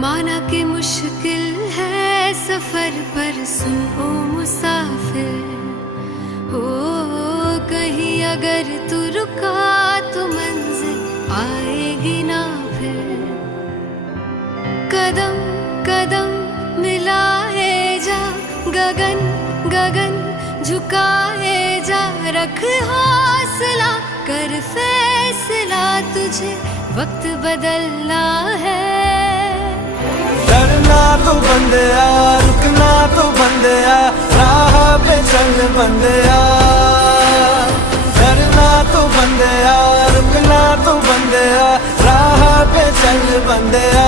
माना कि मुश्किल है सफर पर सुन ओ मुसाफिर, हो कहीं अगर तू रुका तो मंजिल आएगी ना फिर। कदम कदम मिलाए जा, गगन गगन झुकाए जा, रख हौसला कर फैसला, तुझे वक्त बदलना है। डरना तो बंदिया, रुकना तो बंदिया, राह पे चल बंदिया। डरना तो बंदिया, रुकना तो बंदिया, राह पे चल बंदिया।